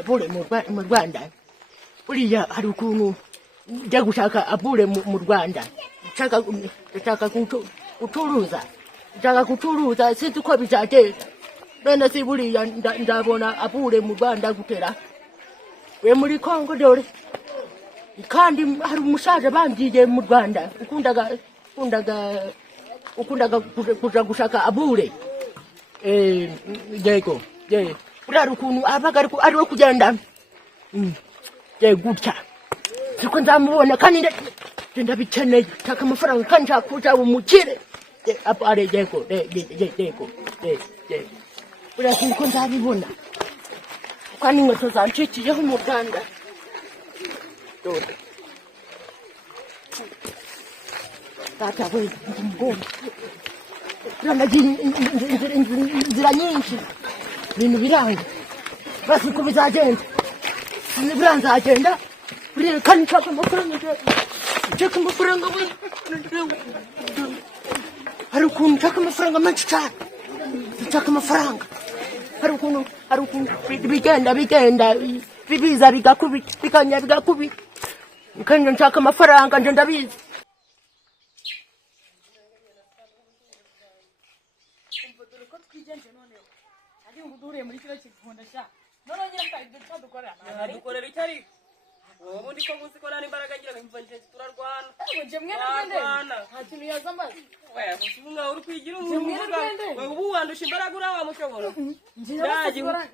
Abure mu Rwanda uriya hari ukuntu njya gushaka abure mu Rwanda nshaka gucuruza sinzi uko bizagenda none si buriya ndabona abure mu Rwanda gutera we muri Kongo dore kandi hari umusaza bangiye mu Rwanda ukundaga kuja gushaka abure yego urara ukuntu abaga ari we kugenda gutya siko nzamubona kandi ndabikeneye taka amafaranga kandi nshaka kuja umukire are yego urara siko nzabibona kandi inkweto zancikiyeho mu Rwanda dore tata we ngomba inzira nyinshi ibintu biranga basi uko bizagenda nzagenda buriya kandi nshaka amafaranga hari ukuntu nshaka amafaranga menshi cyane nshaka amafaranga hari ukuntu bigenda bibiza bigakubita bikanya bigakubita kandi nshaka amafaranga nje ndabizi Dure muri kino kigunda sha none nyamba ibyo twadukorera dukorera itari ubundi ko muzi ko nani imbaraga ngira ngo mvanje turarwana je mwe n'abandi nta kintu yazamaze wewe usunga uri kwigira umuvuga wewe ubu wandusha imbaraga urawa mushobora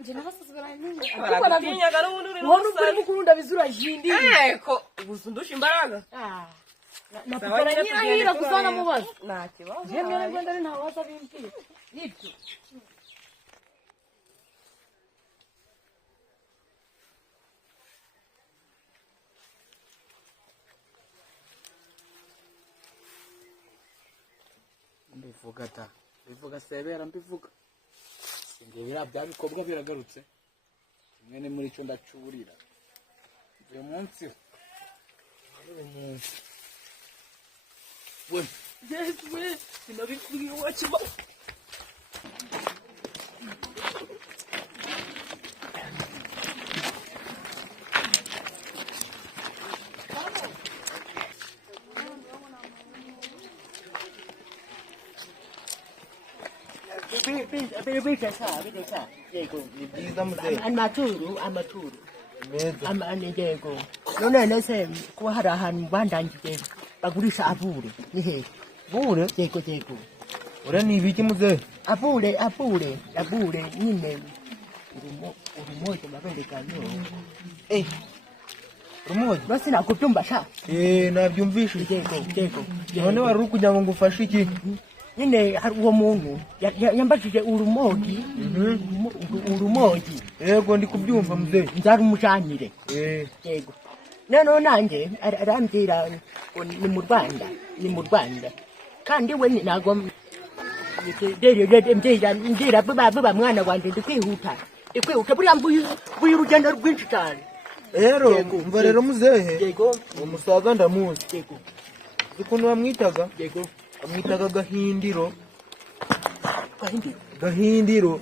nje nabasuzugura nini ariko natinyaga n'ubundi uri n'umusaza mukunda bizura jindi eko ubuzundusha imbaraga napokora nyira kusana mubaza nta kibazo je mwe n'abandi nta waza bimpiye nibyo bivuga sebera mbivuga singebira bya bikobwa biragarutse mwene muri cyo ndacurira uyu munsi we sinabikwiye wakiba Bigesa yego byiza muze amaturu yego none nese ko hari ahantu bandangiye bagurisha abure ni he bure yego ure ni ibiki muze abure nyine urumoje mabere kanyo rumoje basi nakubyumva sha nabyumvishije yego none wari uri kugira ngo ngufashe iki nyine hari uwo muntu yambajije urumogi yego ndi kubyumva muze nzarumujanire yego none nanjye arambwira ni mu Rwanda kandi we nago mbwira baba mwana wanje ndikwihuta buriya mbuye urugendo rwinshi cyane rero umva rero muzehe yego umusaza ndamuzi yego ukuntu bamwitaga yego amwitaga Gahindiro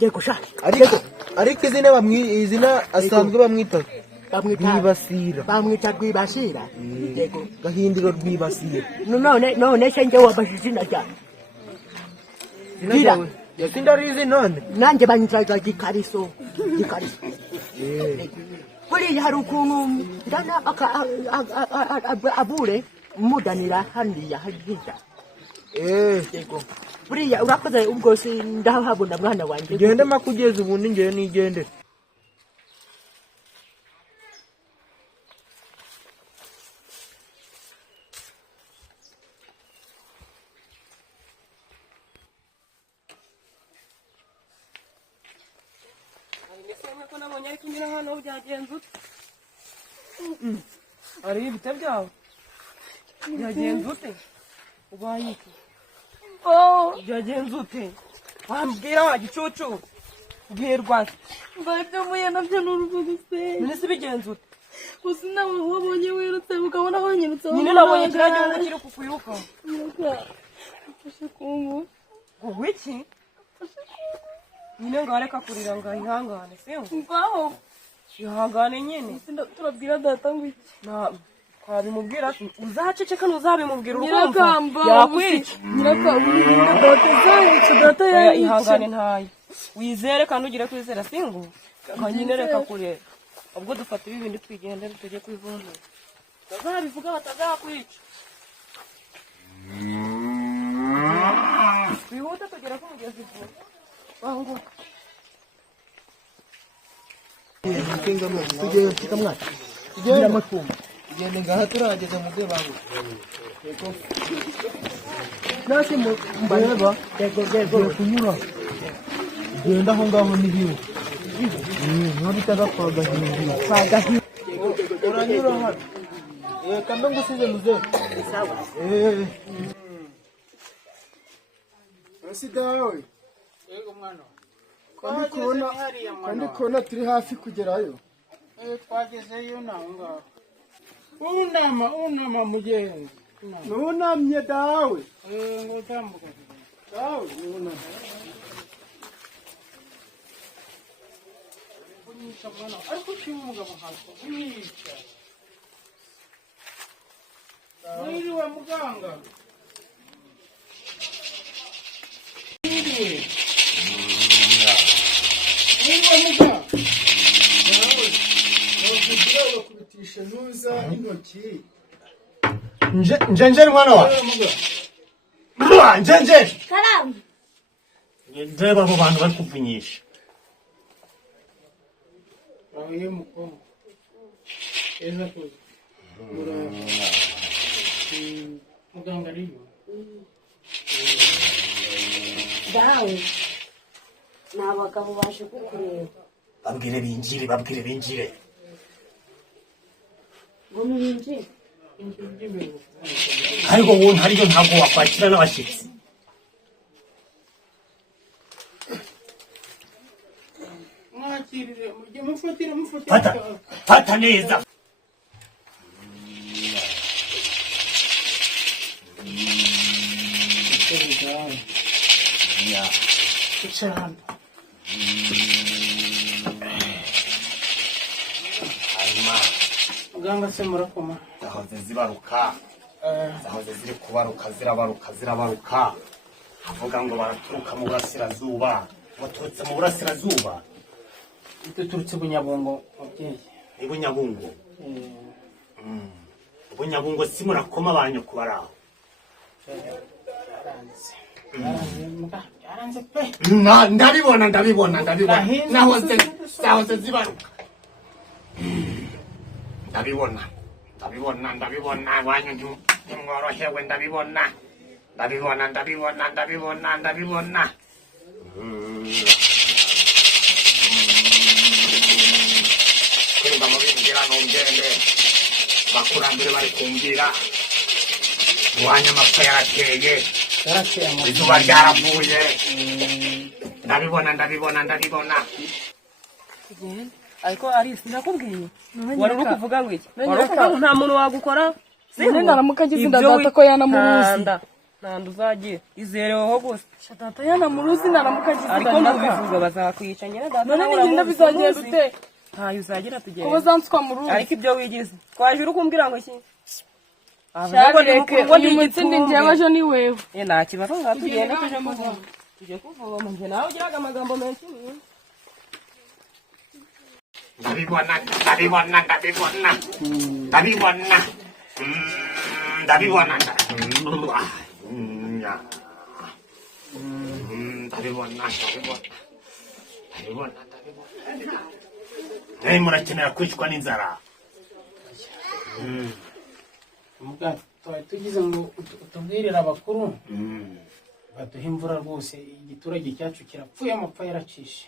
yego sha ariko izina asanzwe bamwitaga Rwibasira yego Gahindiro Rwibasira none se njye wabashije izina ryawe sindarizi none nanjye banyitaga Gikariso buriya hari ukuntu ndana abure mudanira hariya hirya yego buriya urakoze ubwo si ndahabona mwana wanjye gende makugeza ubundi ngiye nigende ari ibita byawe byagenze ute ubaye iki byagenze ute wambwira wa gicucu bwirwa mbabyo muye nabyo n'urugo gusenya none se bigenze ute gusa nawe wabonye wirutse se ukabona banyirutse nyine nabonye kiriya gihugu kiri kukwiruka ufashe kungu ngo iki nyine ngo areka kurira ngo ihangane singo ngaho ihangane nyine turabwira data ngo iki twabimubwira uzaceceka ntuzabimubwira urukumva yakwica data ihangane ntayo wizere kandi ugire kwizera singo nyine reka kurera ubwo dufata ibi bindi twigendere tujye kwivunjira bazabivuga batazakwica wihuta tugera ku mugezi vuba banguka tugira amatumba tugende ngaha turageze mu byo banguka nasi mbareba yego kunyura genda aho ngaho ni hiwe nko bitaga kwa gahinda uranyura hano kambe ngusize muzehe sawa dawe yego mwana kandi kubona turi hafi kugerayo twagezeyo naho ngaho unama mugenzi nunamye dawe ngo utambuka dawe nunamye kunyisha mwana ariko uciye umugabo hasi kunyisha mwiriwe muganga mwiriwe muganga kugira bakubitisha ntuza intoki njenjeri mwana wa njenjeri karamu ndeba abo bantu bari kuvunyisha ahuye mukobwa eza kuza muganga ariyo dawe ni abagabo baje kukureba babwire binjire ngo mwinjire ariko wowe ntariyo ntabwo wakwakira n'abashyitsi mwakirire mufatire fata neza muganga se murakoma zahoze zibaruka zahoze ziri kubaruka zirabaruka avuga ngo baraturuka mu burasirazuba baturutse mu burasirazuba duturutse Bunyabungo mubyeyi ni Bunyabungo si murakoma banyu kubaraho yaranze pe ndabibona zahoze zibaruka ndabibona wanyu ntimworohewe ndabibona kwimba mubimbwira nongende bakurambere bari kumbwira iwanyu amapfa yarateye izuba ryaravuye ndabibona ariko Alice ndakubwiye wari uri kuvuga ngo iki wari kuvuga ngo nta muntu wagukora none naramuka agize ndadata ko yanamuruzi nanda uzagira izereweho gusa data yanamuruzi naramuka agize ariko nubivuga bazakwica nyine data none n'igenda bizagiye dute ntayo uzagira tugende kuba zanswa mu ruzi ariko ibyo wigize twaje uri kumbwira ngo iki Shabireke uyu mutsindi njyewe aje ni wewe nta kibazo ngatugende tuje kuvoma njye nawe ugiraga amagambo menshi ndabibona murakenera kwicwa n'inzara twari tugize ngo utubwirire abakuru baduha imvura rwose igiturage cyacu kirapfuye amapfa yaracishe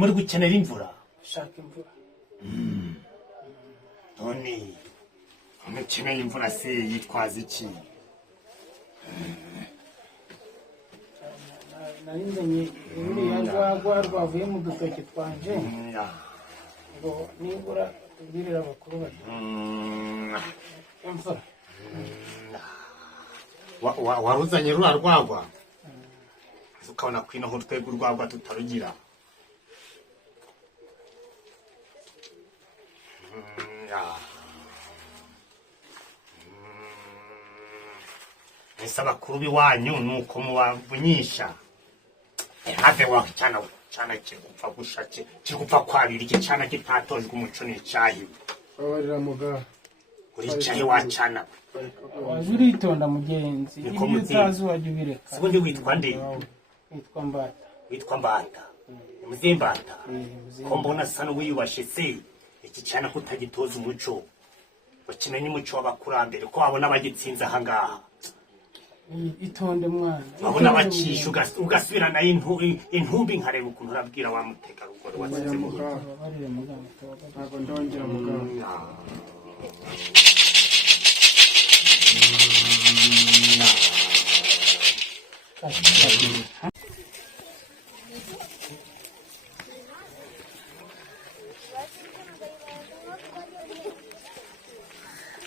muri gukenera imvura ushaka imvura none umukeneye imvura se yitwaza iki narinzanye ruriya rwagwa rwavuye mu dutoki twanje ngo nibura tubwirira abakuru bati imfura waruzanye rura rwagwa ukabona kwino nko twebwe urwagwa tutarugira ese abakuru b'iwanyu nuko mubavunyisha have waho cyana kigupfa gushake kigupfa kwabira iki cyana kitatojwe umuco n'icyayi babarira muga uricaye wacana uritonda mugenzi ibyo utazi wajya ubireka sibundi witwa nde witwa mbata muzimbata ko mbona asa n'uwiyubashe se iki cyana kutagitoza umuco bakimenye umuco w'abakurambere ko wabona abagitsinze ahangaha itonde mwana wabona bakisha ugasubirana intumbi nkareba ukuntu urabwira wa mutegarugori watsinze mu rugo ntabwo ndongera muganga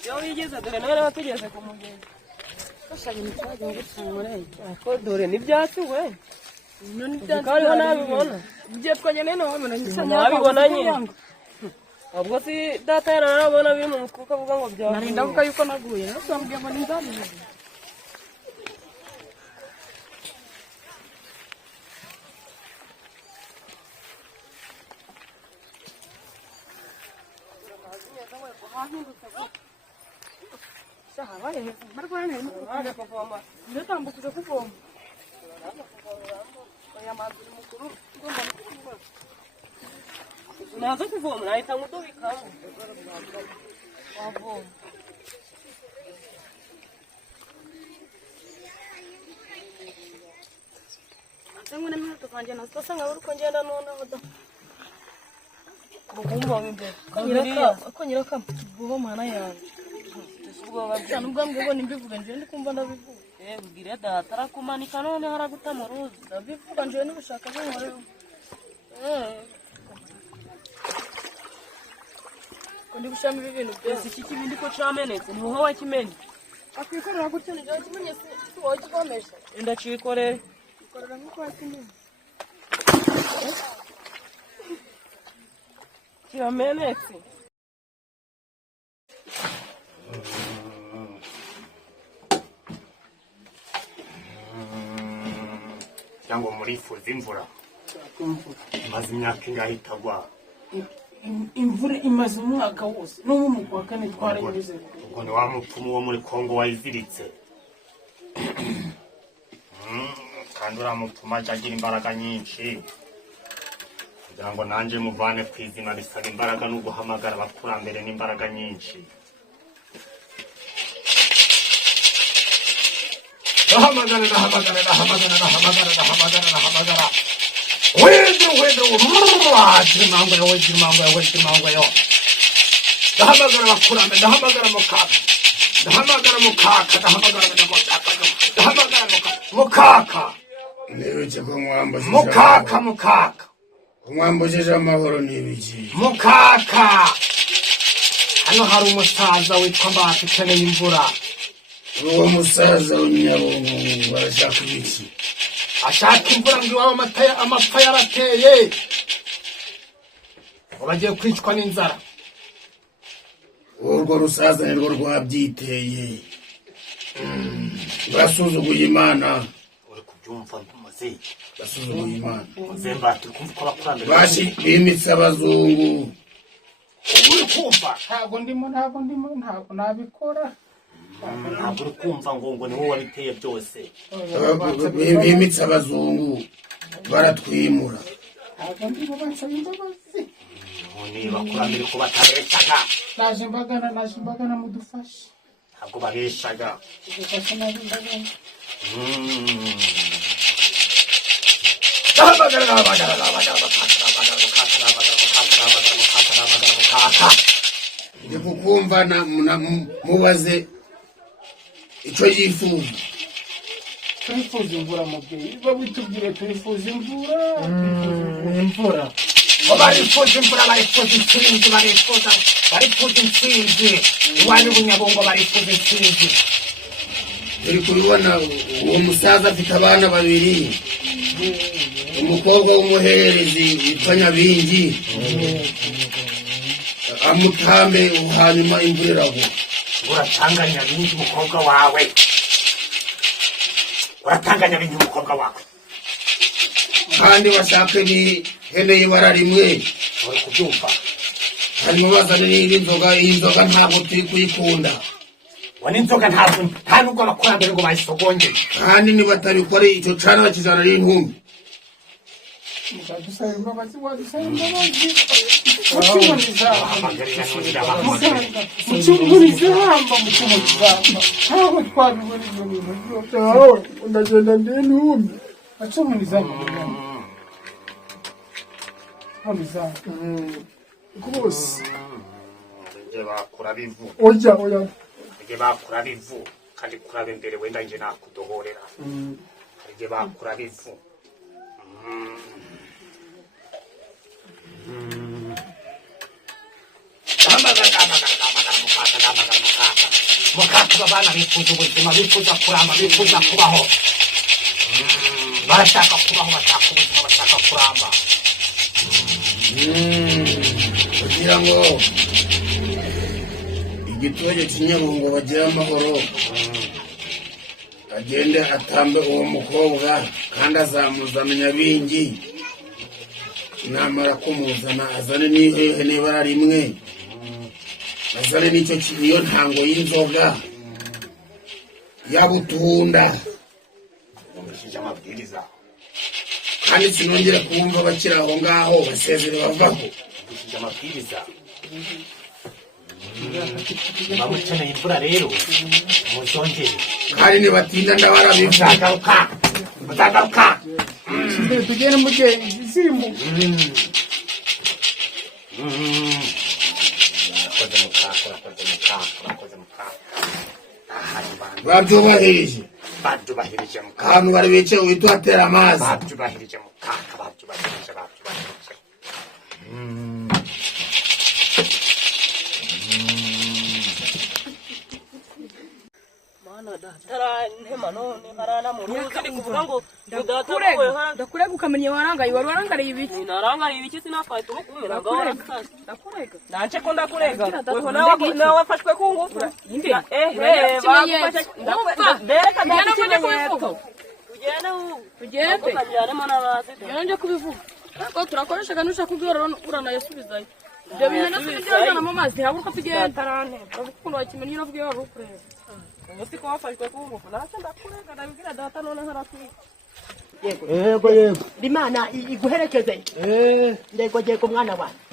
iyo wigeze dore nawe rero tugeze ku mugezi bashaka imitwaje ngo tumure ko dore n'ibyatsi we none ibyatsi kandi nabibona igiye twagene no wabona gisanya nabibona nyine ubwo si data yarabona biri mu mufuka avuga ngo byavuye narinda kuko yuko naguye nasambye ngo ninzani habaye marwana n'umwana kuvoma ndatambuka kuvoma oya mazuri mukuru ngomba kuvoma nazo kuvoma nahita ngudubikamo wavoma Sangwe na mimi tukanje na sasa ngaburu konjenda nona hoda Bugumba wimbe Konyiraka buho mana yanjye cyane ubwo mbwo nimbivuga nje ndikumva ndabivuga bugire data arakumanika none haraguta mu ruzi ndabivuga nje n'ubushaka bw'umore kundi gushama ibi bintu byose iki kibindi ko cyamenetse ni wowe wakimenye akwikorera gutyo nje kimenye si wowe kigomesha ndacikorera ikorera nk'uko wakimenye kiramenetse cyangwa murifuza imvura imaze imyaka ingahe itagwa imvura imaze umwaka wose n'ubu mu kwa kane twarayibuze ubwo ni wa mupfumu wo muri Kongo wayiziritse kandi uriya mupfumu ajya agira imbaraga nyinshi kugira ngo nanjye muvane ku izina bisaba imbaraga no guhamagara abakurambere n'imbaraga nyinshi Nahamagara Wedo Mango yo Nahamagara bakurambere nahamagara mukaka Niruke ko mwambajije mukaka kumwambujije amahoro n'ibiki mukaka hano hari umusaza witwa Mbata ukeneye imvura uwo musaza w'Inyabungo barashaka iki ashaka imvura ngo iwabo amapfa yarateye bagiye kwicwa n'inzara urwo rusaza nirwo rwabyiteye basuzuguye Imana uri kubyumva maze basuzuguye Imana maze Mbata kumva ko abakurambere bimitse abazungu uri kumva ntabwo nabikora ntabwo uri kumva ngo ni wowe wabiteye byose bimitse abazungu baratwimura ntabwo ndimo bansaba imbabazi niba abakurambere ko batabeshaga naje mbagana mudufashe ntabwo babeshaga dufashe n'abindagana ndi kukumva mubaze icyo yifuza turifuza imvura mubyeyi niba witubwire turifuza imvura ngo barifuza imvura barifuza intsinzi barifuza intsinzi iwanyu Bunyabungo barifuza intsinzi. turi kubibona uwo musaza afite abana babiri, umukobwa w'umuhererezi witwa Nyabingi amutambe hanyuma imvura iragwa. Uratanganya Nyabingi umukobwa wawe, uratanganya Nyabingi umukobwa wawe kandi bashake n'ihene y'ibara rimwe. uri kubyumva? hanyuma bazane n'inzoga. iyi nzoga ntabwo turi kuyikunda, wana inzoga nta nubwo abakurambere ngo bayisogongere, kandi nibatabikora icyo cana bakizana n'intumbi. Dusaba imbabazi, wadusaba imbabazi. bahamagarira nongera bahamagarira. Mucumurize hamba, mucumurize hamba. Ntabwo twabibona ibyo bintu byose. Wowe ndagenda ndintumbi. Mucumurize hamba. Hamiza. Rwose. Nge bakura bivu. Oya. Nge bakura bivu. Kandi kurabe mbere wenda nje nakudohorera. Nge bakura bivu. Mukaka abana bifuza ubuzima, bifuza kuramba, bifuza kubaho. Barashaka kubaho, bashaka ubuzima, bashaka kuramba. kugira ngo igiturage cy'inyabungo bagire amahoro, agende atambe uwo mukobwa kandi azamuzana Nyabingi. namara kumuzana azane n'ihehe n'ibara rimwe, azane niyo ntango y'inzoga yabutunda. Amabwiriza kandi sinongera kumva bakiri aho ngaho basezere bavaho. amabwiriza baba ukeneye imvura rero muzongere, kandi nibatinda ndabarabivuga. muzagaruka. Tugende mugenzi simbu. Urakoze mukaka. babyubahirije Babyubahirije mukaka. ahantu bari bicaye uhita uhatera amazi. Babyubahirije mukaka. Babyubahirije. ndakurega ukamenya warangaye wari warangariye ibiki narangariye ibiki sinafata ukumira ndakurega nance ko ndakurega weho nawe wafashwe ku ngufu bagufashe ndereka ndakimenyetso tugende ukajyanemo n'abazi tugende kubivuga ko turakoreshaga nushaka kubwira uranayasubizayo ibyo bintu nasubizayo mu mazi haguruka tugenda ukuntu wakimenya uravuga wari ukureba umunsi ko wafashwe ku ngufu nase ndakurega ndabibwira data none harakwiye yego Imana iguherekeze. Ndego mwana wanjye.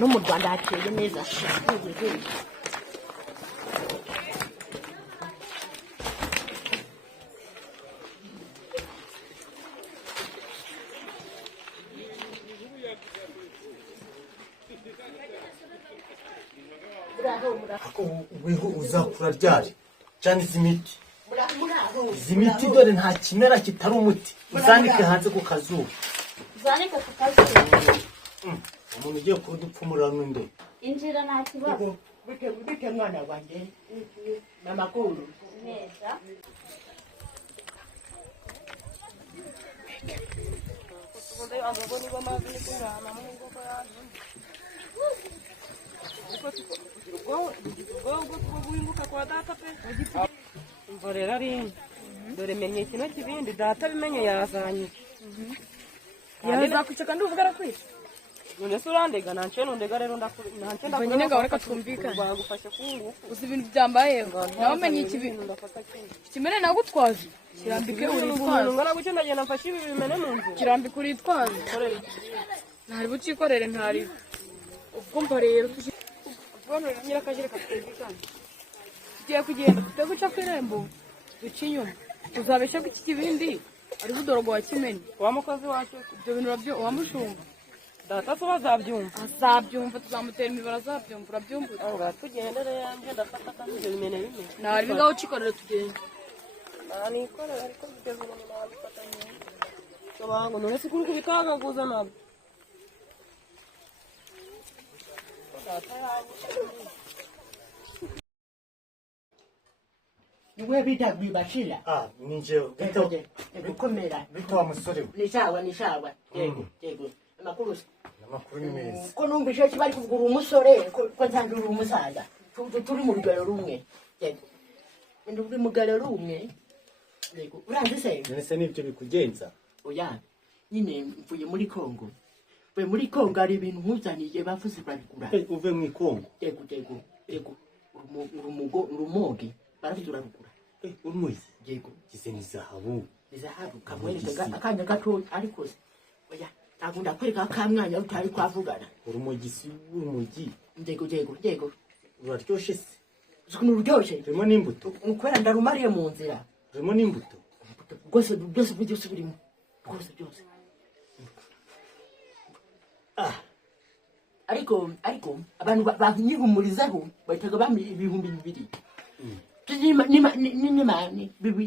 No mu Rwanda hakeye neza. Weho uzakura ryari cyane izi miti dore nta kimera kitari umuti, uzanike hanze ku kazuba. Umuntu ugiye kudupfumurira n'undi injira nta kibazo. Bite mwana wanjye n'amakuru Neza. Umva rero ari dore menye kino kibindi data bimenye yazanye yazakwica kandi uvuga arakwica none se urandega nance nundega rero nance ndakora nyine ngaho reka twumvikane bagufashe ku ngufu uzi ibintu byambaye nawe menye ikibindi kimene nagutwaje kirambike uri twaje ngana gucyo ndagenda mfashe ibi bimene mu nzu kirambike uri twaje korera ntari bucikorere ntari ubwo rero ubwo nyirakajire katwumvikane tugiye kugenda tuteguca ku irembo duca inyuma uzabeshe ko iki kibindi ari budorogo wakimenye wa mukozi wacu ibyo bintu urabyo wamushumba data so azabyumva tuzamutera imibara azabyumva urabyumva anga tugendere yanjye ndafata kandi ibyo bimene bimwe ntari ngaho ucikorere tugende nikorera ariko bigeze umuntu nabifatanye Sobango none sikuru kubikaga kuzana. Niwe bita bibashira. Ninje Gukomera. bito wa musore we. Ni sawa. Yego. Amakuru. Amakuru ni meza. Ko numvise kibari kuvugura umusore ko nzandura umusaza. Turi mu rugero rumwe. Yego. Ndi mu rugero rumwe. Yego. Uranze se? Nese nibyo bikugenza. Oya. Nyine mvuye muri Kongo. Mvuye muri Kongo ari ibintu nkuzaniye bavuze barigura. Uve mu Kongo. Yego. Urumogi. Baravuze urarugura. Urumuzi. Yego. Gize ni zahabu. Zahabu kamwereka akanya gato ariko se. Oya. Nagunda kwereka akamwanya utari kwavugana. Urumogi si urumogi. Yego. Uraryoshe se. Ukuntu ruryoshe. Turimo n'imbuto. Ukwera ndarumariye mu nzira. Turimo n'imbuto. Byose birimo. Byose. Ariko abantu banyihumurizaho bahitaga bami ibihumbi 2.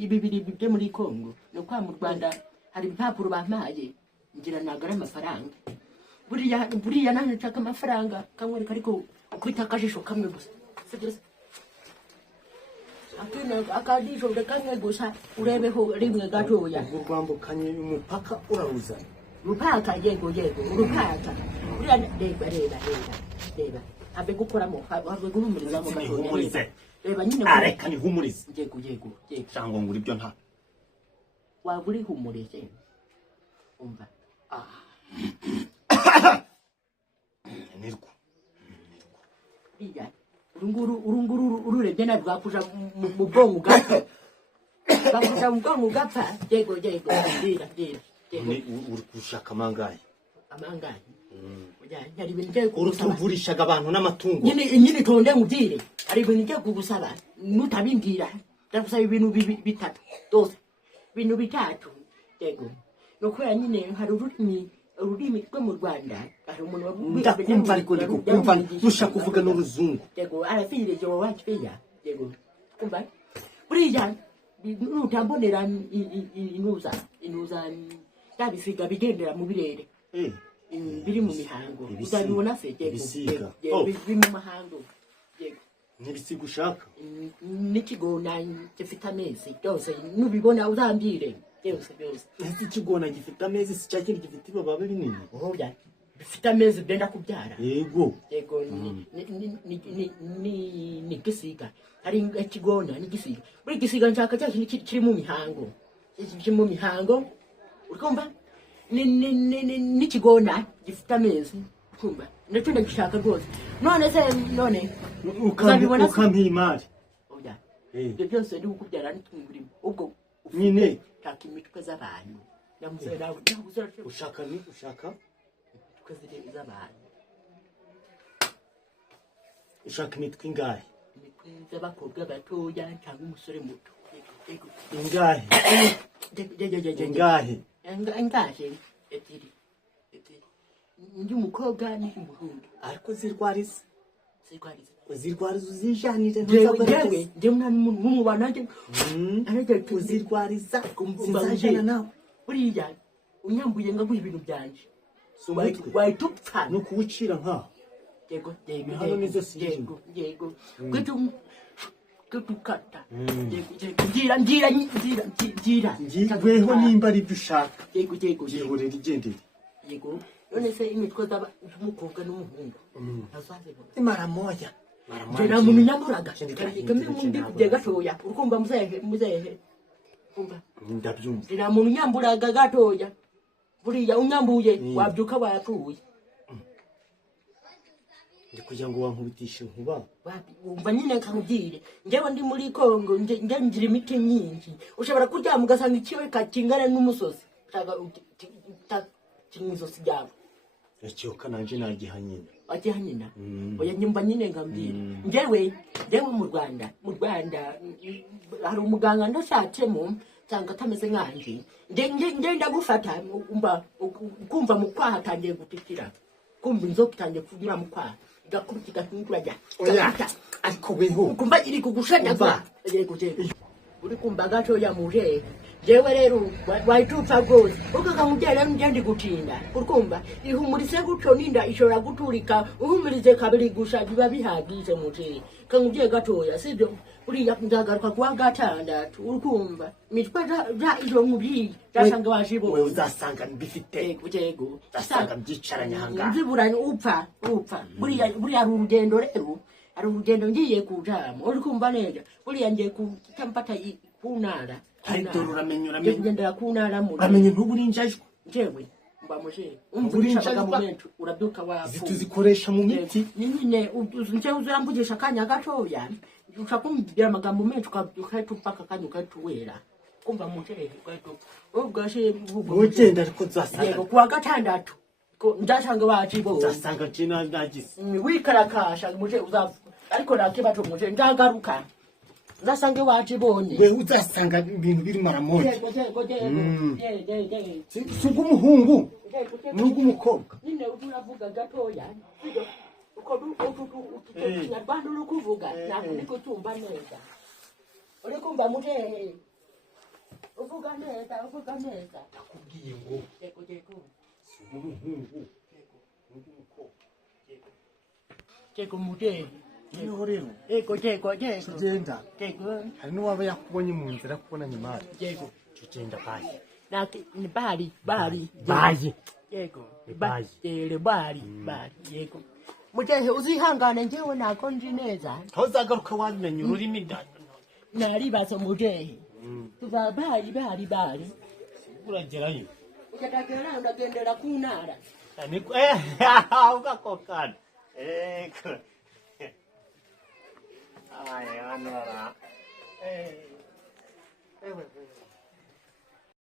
Bibiri byo muri Kongo. No kwa mu Rwanda hari ibipapuro bampaye. Ngira nagara amafaranga. Buriya nane nshaka amafaranga kamwereka ariko ukwita akajisho kamwe gusa. Sibyo. Akadisho kamwe gusa urebeho rimwe gatoya. Urwambukanye umupaka uraruza. Rupaka yego urupaka. Buriya reba. Habe gukoramo habe guhumuriza mu gatoya. Reba nyine areka ni humurize. Yego. Cyangwa ngura ibyo nta. Waburi humurize. Umva. Nirwo. Iya. Urunguru ururebye nabi bakuja mu bwongo gato. Bakuja mu bwongo gapfa. Yego. Dira. Ni urukushaka mangaye. Amangaye. Oya, hari ibintu byo urutuvurishaga abantu n'amatungo. Nyine tonde mubwire. Hari ibintu byo kugusaba. Nutabingira. Ndagusaba ibintu bitatu. Dose. Ibintu bitatu. Yego. No kwera nyine hari ururimi rwo mu Rwanda. Hari umuntu ndakumva ariko ndikumva nushaka kuvuga n'uruzungu. Yego, arafire je wakiya. Yego. Kumva. Buriya nutambonera inuza yabisiga bigendera mu birere. Biri mu mihango. Uzabibona se yego. Biri mu mahango. Yego. Nibisiga ushaka? N'ikigona gifite amezi byose nubibona uzambire. Byose. Ese ikigona gifite amezi si cyakindi gifite ibaba binini. Oya. Bifite amezi byenda kubyara. Yego. Ni gisiga. Hari ikigona n'igisiga. Buri gisiga nshaka cyane kiri mu mihango. Kiri mu mihango. Ukumva? N'ikigona gifite amezi. Ukumva? Ndacyo ndagishaka rwose. None uzabibona ukampimari. Oya. Ibyo byose ndi kukubyara n'itungurimo. Ubwo nyine taka imitwe z'abantu. Ushaka imitwe z'abantu. Ushaka imitwe ingahe? Imitwe z'abakobwa batoya cyangwa umusore muto. Ingahe? Ingahe? Ebyiri. Ndi umukobwa n'umuhungu. Ariko zirwariza. Uzirwariza uzijanire ntuzabareke. Njye mwana mu bananje. Uzirwariza sinzajana nawe. Buriya unyambuye ngaguha ibintu byanje. Wahitupfa no kuwucira nka. Yego. Hano nizo si. Yego. Kutukata. Ngira. Weho nimba ari byo ushaka. Yego. Yihorera igendere. Yego. None se imitwe z'umukobwa n'umuhungu. Mara moya. Jena muntu nyamuraga. Kamwe mundi kujya gatoya. Urukumva muzehe. Kumva. Ndabyumva. Jena muntu nyamburaga gatoya. Buriya unyambuye wabyuka watuye. Ndi kugira ngo wankubitishe nkuba. Umva nyine kamubwire. Ngewe ndi muri Kongo ngira imiti nyinshi. Ushobora kuryama ugasanga ikiwe kingana n'umusozi. Kinyizosi ryawe. Ecyoka nanje nagihanyina. Agihanyina. Oya nyumva nyine ngambire. Ngewe mu Rwanda hari umuganga ndashatsemo cyangwa atameze nkanje. Nge ndagufata kumva mu kwaha atangiye gutikira. Kumva inzoka itangiye kugira mu kwaha. Gakubita kingurajya. Oya. Ariko weho. Kumva iri kugushanyagura. Yego. Uri kumva gato ya muje. jewe rero waitupa gozi ukakamujyana mjandi gutinda urukumva ihumurize gutyo ninda ishobora guturika uhumurize kabiri gusha biba bihagije muje kamubye gatoya sibyo uriya nzagaruka kuwa gatandatu urukumva mitwe ja ijo mubi dasanga washibo wewe uzasanga mbifite kujego uzasanga mbyicaranye hanga nziburanye upfa buriya urugendo rero ari urugendo ngiye kujama urukumva neza buriya ngiye kutampata kunara ariko uramenye ngendera kunara mu uramenye ntuburi injajwe jewe mba muje umvugisha mu mentu urabyuka wafu zituzikoresha mu miti nyine nje uzurambugisha kanya gatoya ukakumbira amagambo menshi ukabyuka tupaka kanya ukatuwera kumva muje ukato ubwashe ugenda ariko uzasanga yego kuwa gatandatu ko ndashanga wajibo uzasanga kina nagize wikarakasha muje uzavuga ariko nakibato muje ndagaruka zasange wajibonye we uzasanga ibintu biri maramoto ye sugu umuhungu nugu umukobwa nine uravuga gatoya uko Kinyarwanda uri kuvuga niko tumva neza uri kumva mutehe uvuga neza nakubwiye ngo sugu umuhungu nugu umukobwa yego mutehe niho rero yego genda hari n'uwaba yakubonye mu nzira kubonanye imari yego genda bayi ni bari yego bari yego mutehe uzihangane njyewe nako nzi neza ntuzagaruka wamenye ururimi naribaze mutehe tuva bari uragerayo ujagendera kunara ugakokana ay anora